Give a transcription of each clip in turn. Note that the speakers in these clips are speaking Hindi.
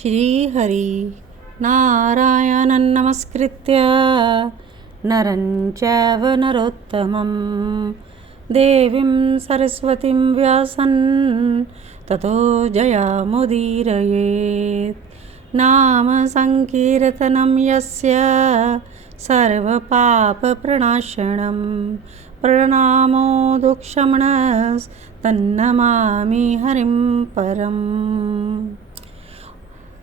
श्रीहरि नारायणं नमस्कृत्य नरं चैव नरोत्तमं देवीं सरस्वतीं व्यासं ततो जयमुदीरयेत्। नाम संकीर्तनं यस्य सर्वपापप्रणाशनं प्रणामो दुःखशमनस्तन्नमामि हरिं परम्।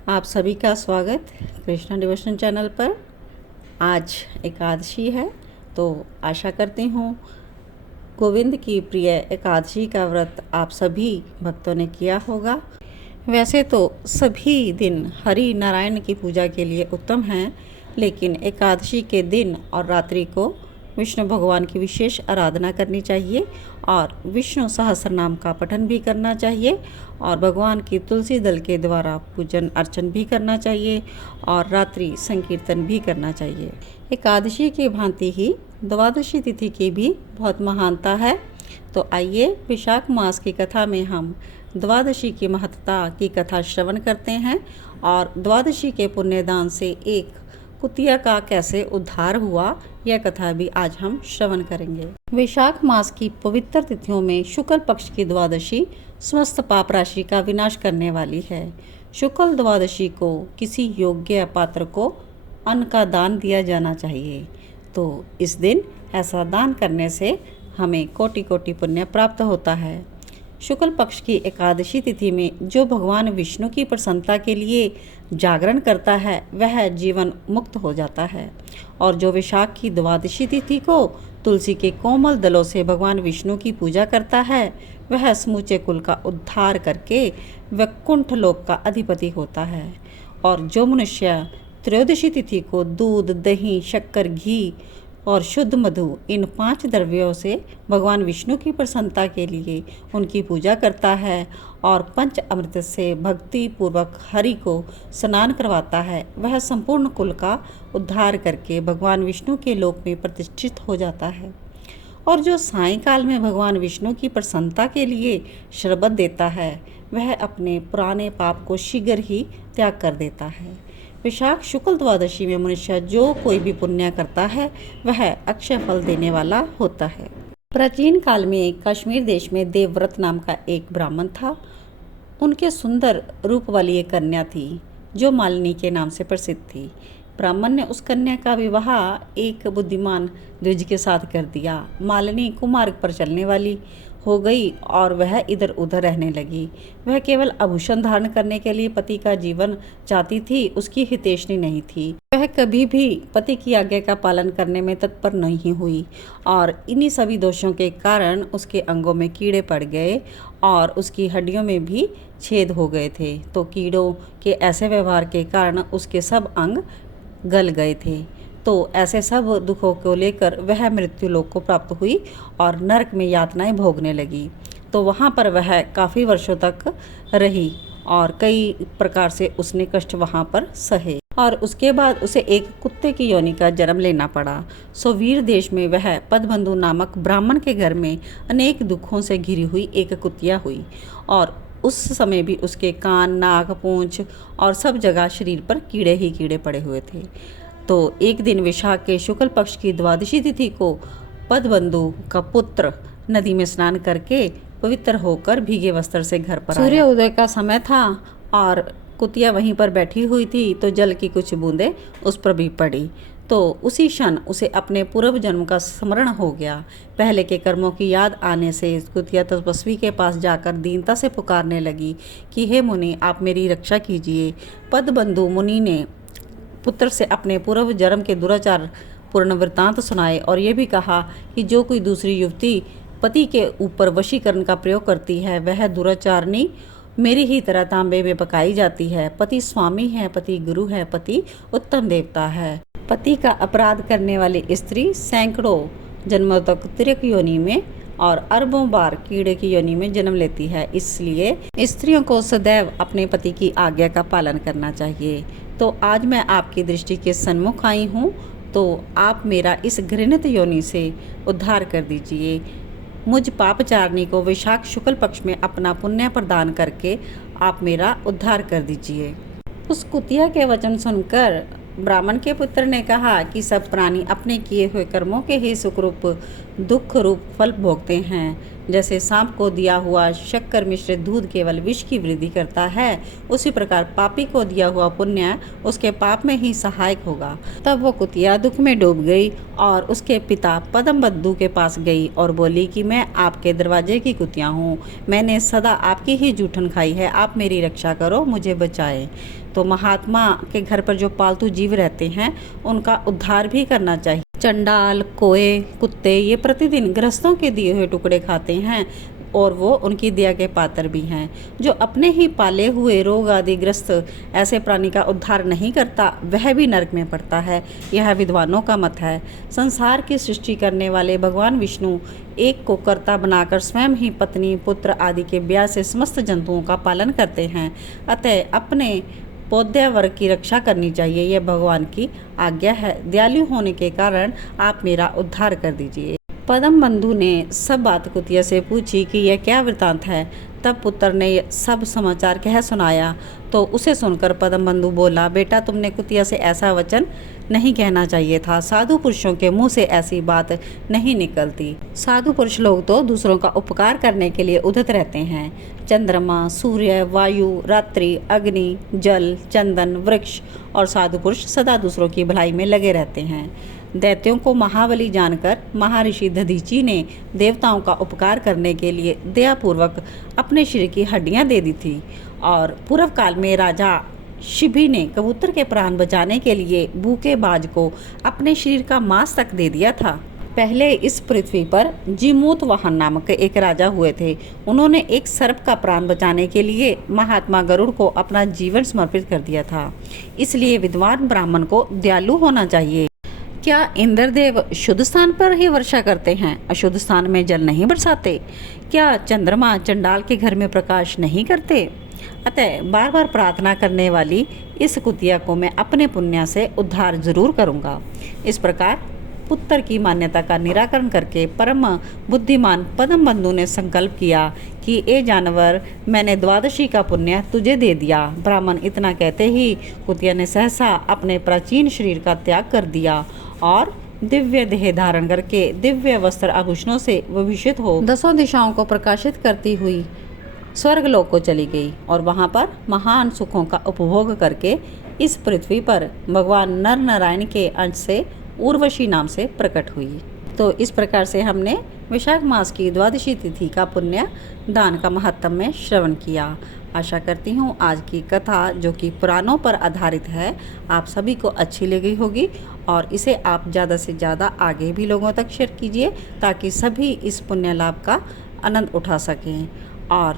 आप सभी का स्वागत कृष्णा डिवोशन चैनल पर। आज एकादशी है तो आशा करती हूँ गोविंद की प्रिय एकादशी का व्रत आप सभी भक्तों ने किया होगा। वैसे तो सभी दिन हरि नारायण की पूजा के लिए उत्तम हैं, लेकिन एकादशी के दिन और रात्रि को विष्णु भगवान की विशेष आराधना करनी चाहिए और विष्णु सहस्त्र नाम का पठन भी करना चाहिए और भगवान की तुलसी दल के द्वारा पूजन अर्चन भी करना चाहिए और रात्रि संकीर्तन भी करना चाहिए। एकादशी की भांति ही द्वादशी तिथि की भी बहुत महानता है। तो आइए विशाख मास की कथा में हम द्वादशी की महत्ता की कथा श्रवण करते हैं और द्वादशी के पुण्यदान से एक कुतिया का कैसे उद्धार हुआ यह कथा भी आज हम श्रवण करेंगे। वैशाख मास की पवित्र तिथियों में शुक्ल पक्ष की द्वादशी समस्त पाप राशि का विनाश करने वाली है। शुक्ल द्वादशी को किसी योग्य पात्र को अन्न का दान दिया जाना चाहिए। तो इस दिन ऐसा दान करने से हमें कोटि कोटि पुण्य प्राप्त होता है। शुक्ल पक्ष की एकादशी तिथि में जो भगवान विष्णु की प्रसन्नता के लिए जागरण करता है वह जीवन मुक्त हो जाता है, और जो वैशाख की द्वादशी तिथि को तुलसी के कोमल दलों से भगवान विष्णु की पूजा करता है वह समूचे कुल का उद्धार करके वैकुंठ लोक का अधिपति होता है। और जो मनुष्य त्रयोदशी तिथि को दूध, दही, शक्कर, घी और शुद्ध मधु इन 5 द्रव्यों से भगवान विष्णु की प्रसन्नता के लिए उनकी पूजा करता है और पंच अमृत से भक्ति पूर्वक हरि को स्नान करवाता है वह संपूर्ण कुल का उद्धार करके भगवान विष्णु के लोक में प्रतिष्ठित हो जाता है। और जो सायंकाल में भगवान विष्णु की प्रसन्नता के लिए शरबत देता है वह अपने पुराने पाप को शीघ्र ही त्याग कर देता है। वैशाख शुक्ल द्वादशी में मनुष्य जो कोई भी पुण्य करता है वह अक्षय फल देने वाला होता है। प्राचीन काल में कश्मीर देश में देवव्रत नाम का एक ब्राह्मण था। उनके सुंदर रूप वाली एक कन्या थी जो मालिनी के नाम से प्रसिद्ध थी। ब्राह्मण ने उस कन्या का विवाह एक बुद्धिमान द्विज के साथ कर दिया। मालिनी कुमार्ग पर चलने वाली हो गई और वह इधर उधर रहने लगी। वह केवल आभूषण धारण करने के लिए पति का जीवन चाहती थी, उसकी हितैषणी नहीं थी। वह कभी भी पति की आज्ञा का पालन करने में तत्पर नहीं हुई और इन्हीं सभी दोषों के कारण उसके अंगों में कीड़े पड़ गए और उसकी हड्डियों में भी छेद हो गए थे। तो कीड़ों के ऐसे व्यवहार के कारण उसके सब अंग गल गए थे। तो ऐसे सब दुखों को लेकर वह मृत्यु लोक को प्राप्त हुई और नरक में यातनाएं भोगने लगी। तो वहाँ पर वह काफ़ी वर्षों तक रही और कई प्रकार से उसने कष्ट वहाँ पर सहे और उसके बाद उसे एक कुत्ते की योनि का जन्म लेना पड़ा। सो वीर देश में वह पदबंधु नामक ब्राह्मण के घर में अनेक दुखों से घिरी हुई एक कुतिया हुई और उस समय भी उसके कान, नाक, पूंछ और सब जगह शरीर पर कीड़े ही कीड़े पड़े हुए थे। तो एक दिन वैशाख के शुक्ल पक्ष की द्वादशी तिथि को पदबंधु का पुत्र नदी में स्नान करके पवित्र होकर भीगे वस्त्र से घर पर आया। सूर्य उदय का समय था और कुतिया वहीं पर बैठी हुई थी तो जल की कुछ बूंदें उस पर भी पड़ी। तो उसी क्षण उसे अपने पूर्व जन्म का स्मरण हो गया। पहले के कर्मों की याद आने से कुतिया तपस्वी के पास जाकर दीनता से पुकारने लगी कि हे मुनि, आप मेरी रक्षा कीजिए। पदबंधु मुनि ने पुत्र से अपने पूर्व जन्म के दुराचार पूर्ण वृत्तांत सुनाए और ये भी कहा कि जो कोई दूसरी युवती पति के ऊपर वशीकरण का प्रयोग करती है वह दुराचारणी मेरी ही तरह तांबे में पकाई जाती है। पति स्वामी है, पति गुरु है, पति उत्तम देवता है। पति का अपराध करने वाली स्त्री सैकड़ों जन्मों तक तिर्यक योनि में और अरबों बार कीड़े की योनि में जन्म लेती है। इसलिए स्त्रियों को सदैव अपने पति की आज्ञा का पालन करना चाहिए। तो आज मैं आपकी दृष्टि के सन्मुख आई हूँ, तो आप मेरा इस घृणित योनि से उद्धार कर दीजिए। मुझ पापचारिणी को वैशाख शुक्ल पक्ष में अपना पुण्य प्रदान करके आप मेरा उद्धार कर दीजिए। उस कुतिया के वचन सुनकर ब्राह्मण के पुत्र ने कहा कि सब प्राणी अपने किए हुए कर्मों के ही सुख रूप दुख रूप फल भोगते हैं। जैसे सांप को दिया हुआ शक्कर मिश्रित दूध केवल विष की वृद्धि करता है, उसी प्रकार पापी को दिया हुआ पुण्य उसके पाप में ही सहायक होगा। तब वो कुतिया दुख में डूब गई और उसके पिता पद्मबंधु के पास गई और बोली कि मैं आपके दरवाजे की कुतिया हूँ, मैंने सदा आपकी ही जूठन खाई है, आप मेरी रक्षा करो, मुझे बचाए। तो महात्मा के घर पर जो पालतू जीव रहते हैं उनका उद्धार भी करना चाहिए। चंडाल, कोए, कुत्ते ये प्रतिदिन गृहस्थों के दिए हुए टुकड़े खाते हैं और वो उनकी दया के पात्र भी हैं। जो अपने ही पाले हुए रोग आदि ग्रस्त ऐसे प्राणी का उद्धार नहीं करता वह भी नरक में पड़ता है, यह विद्वानों का मत है। संसार की सृष्टि करने वाले भगवान विष्णु एक को कर्ता बनाकर स्वयं ही पत्नी, पुत्र आदि के ब्याह से समस्त जंतुओं का पालन करते हैं। अतः अपने पौध्य वर्ग की रक्षा करनी चाहिए, यह भगवान की आज्ञा है। दयालु होने के कारण आप मेरा उद्धार कर दीजिए। पद्मबंधु ने सब बात कुतिया से पूछी कि यह क्या वृतांत है। तब पुत्र ने सब समाचार कह सुनाया। तो उसे सुनकर पद्मबंधु बोला, बेटा तुमने कुतिया से ऐसा वचन नहीं कहना चाहिए था। साधु पुरुषों के मुंह से ऐसी बात नहीं निकलती। साधु पुरुष लोग तो दूसरों का उपकार करने के लिए उद्यत रहते हैं। चंद्रमा, सूर्य, वायु, रात्रि, अग्नि, जल, चंदन, वृक्ष और साधु पुरुष सदा दूसरों की भलाई में लगे रहते हैं। दैत्यों को महाबली जानकर महर्षि दधीची ने देवताओं का उपकार करने के लिए दयापूर्वक अपने शरीर की हड्डियां दे दी थी और पूर्व काल में राजा शिभी ने कबूतर के प्राण बचाने के लिए भूखे बाज को अपने शरीर का मांस तक दे दिया था। पहले इस पृथ्वी पर जीमूत वाहन नामक एक राजा हुए थे। उन्होंने एक सर्प का प्राण बचाने के लिए महात्मा गरुड़ को अपना जीवन समर्पित कर दिया था। इसलिए विद्वान ब्राह्मण को दयालु होना चाहिए। क्या इंद्रदेव शुद्ध स्थान पर ही वर्षा करते हैं, अशुद्ध स्थान में जल नहीं बरसाते? क्या चंद्रमा चंडाल के घर में प्रकाश नहीं करते? अतः बार बार प्रार्थना करने वाली इस कुतिया को मैं अपने पुण्य से उद्धार जरूर करूँगा। इस प्रकार पुत्र की मान्यता का निराकरण करके परम बुद्धिमान पद्मबंधु ने संकल्प किया कि ए जानवर, मैंने द्वादशी का पुण्य तुझे दे दिया। ब्राह्मण इतना कहते ही कुतिया ने सहसा अपने प्राचीन शरीर का त्याग कर दिया और दिव्य देह धारण करके दिव्य वस्त्र आभूषणों से विभूषित हो दसों दिशाओं को प्रकाशित करती हुई स्वर्गलोक को चली गई और वहाँ पर महान सुखों का उपभोग करके इस पृथ्वी पर भगवान नर नारायण के अंश से उर्वशी नाम से प्रकट हुई। तो इस प्रकार से हमने वैशाख मास की द्वादशी तिथि का पुण्य दान का महत्व में श्रवण किया। आशा करती हूँ आज की कथा जो कि पुराणों पर आधारित है आप सभी को अच्छी लगी होगी और इसे आप ज़्यादा से ज़्यादा आगे भी लोगों तक शेयर कीजिए ताकि सभी इस पुण्य लाभ का आनंद उठा सकें। और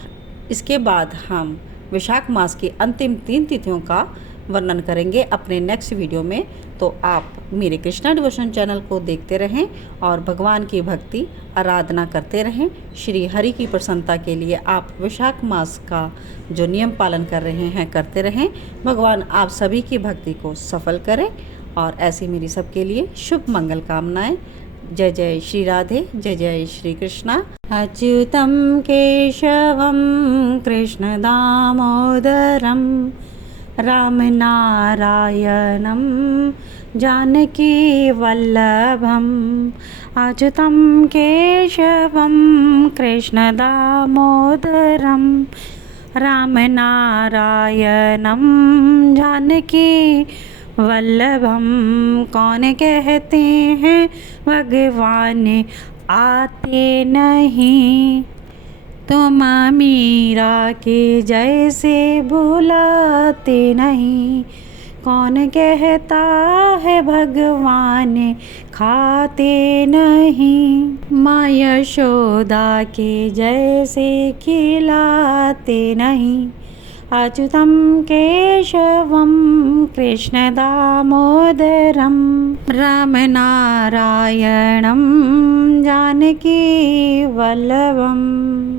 इसके बाद हम वैशाख मास की अंतिम 3 तिथियों का वर्णन करेंगे अपने नेक्स्ट वीडियो में। तो आप मेरे कृष्णा डिवोशन चैनल को देखते रहें और भगवान की भक्ति आराधना करते रहें। श्री हरि की प्रसन्नता के लिए आप वैशाख मास का जो नियम पालन कर रहे हैं करते रहें। भगवान आप सभी की भक्ति को सफल करें और ऐसी मेरी सबके लिए शुभ मंगल कामनाएं। जय जय श्री राधे, जय जय श्री कृष्णा। अच्युतम केशवम कृष्ण दामोदरम राम नारायणं जानकी वल्लभम। अच्युतं केशवं कृष्ण दामोदरं राम नारायणं जानकी वल्लभम। कौन कहते हैं भगवान आते नहीं, तुम मीरा के जैसे बुलाते नहीं। कौन कहता है भगवान खाते नहीं, माँ यशोदा के जैसे खिलाते नहीं। अच्युतं केशवं कृष्ण दामोदरं राम नारायणं जानकी वल्लभम्।